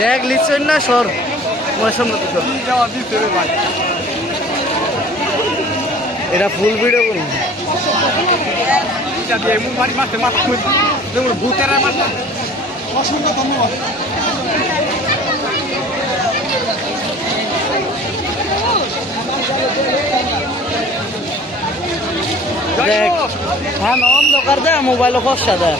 দেখ লিখছেন না সর মৌসুমত সর এটা ফুল ভিডিও করুন ভূতের অসংখ্য ধন্যবাদ। দেখ হ্যাঁ নরম দরকার দেয় মোবাইলও ফসা দেয়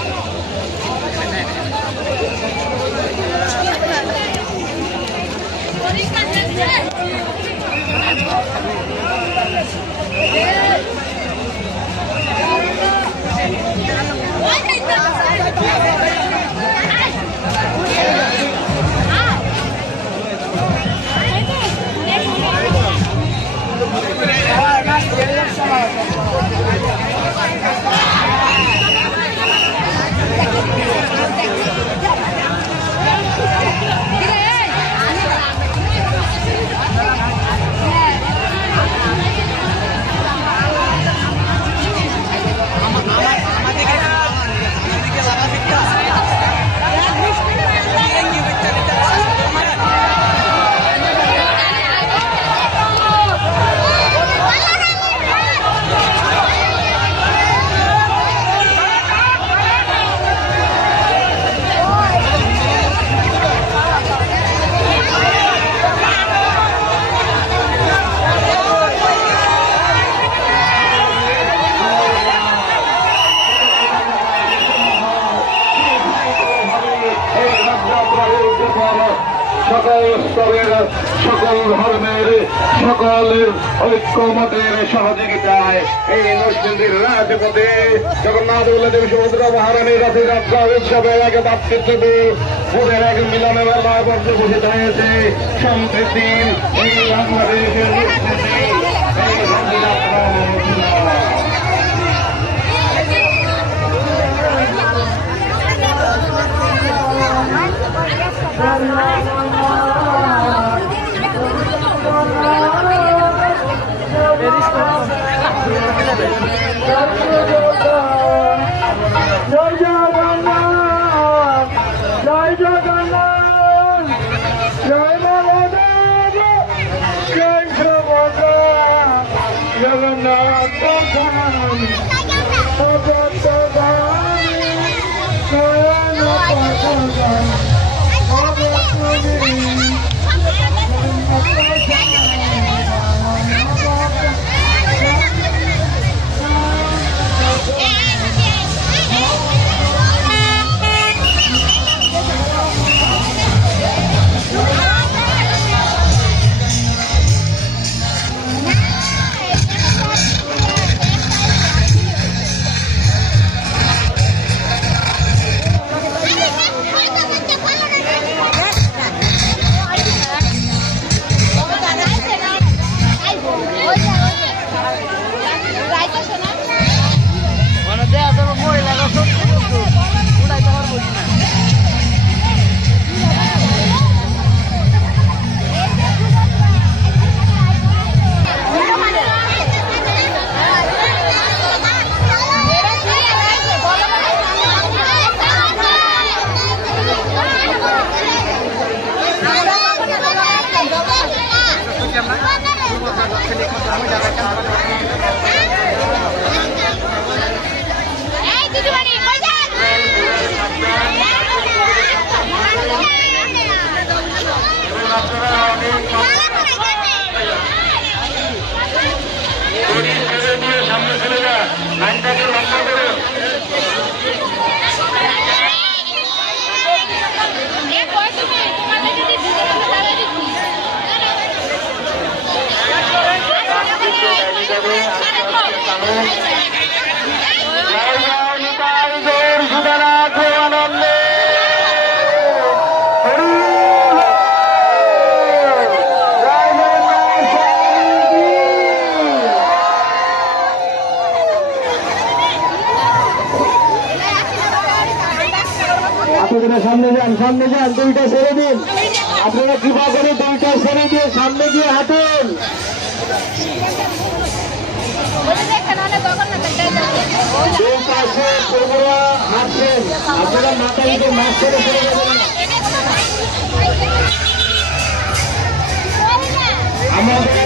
সকল স্তরের সকল ধর্মের সকলের ঐক্যমতের সহযোগিতায় এই নরসিংদীর রাজপথে জগন্নাথ বলদেব সমুদ্র মহারানী রথযাত্রা উৎসবে এক ভাতৃত্বে ভোটের এক মিলনের মেলায় পর্যবেসিত হয়েছে সম্প্রীতির এই বাংলাদেশের নরসিংদী এই রথযাত্রা সামনে চলে যা লাইনটাকে লম্বা করে সামনে যান দুইটা ছেড়ে দিন আপনারা কৃপা করে দুইটা ছেড়ে দিয়ে সামনে গিয়ে হাঁটুন পাশে পড়ুয়া আছেন, আপনারা মাথা দিকে মাছ করে চলে যাবেন। আমাদের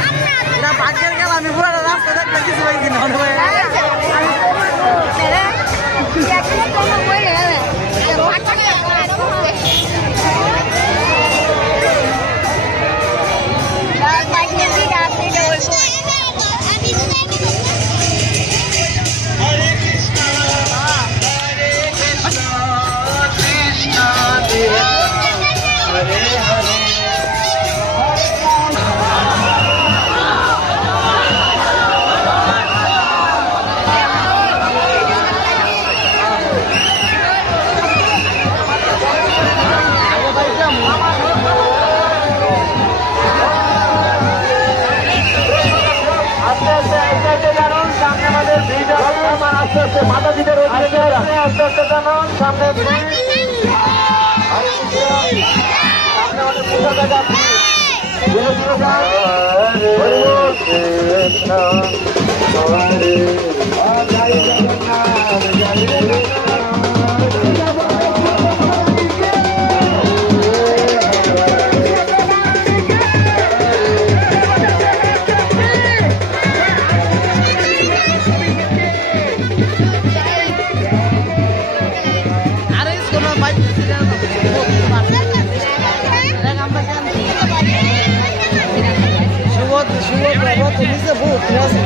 আমি তো বাঘের গেল আমি পুরো রাস্তা দেখতে কিছু পাইছি না আস্তে আস্তে মাথা দিতে রয়েছে, আস্তে আস্তে জানান সামনে আমাদের পোশাক যাচ্ছি সুবোধ নিচে বহুত ঠিক আছে।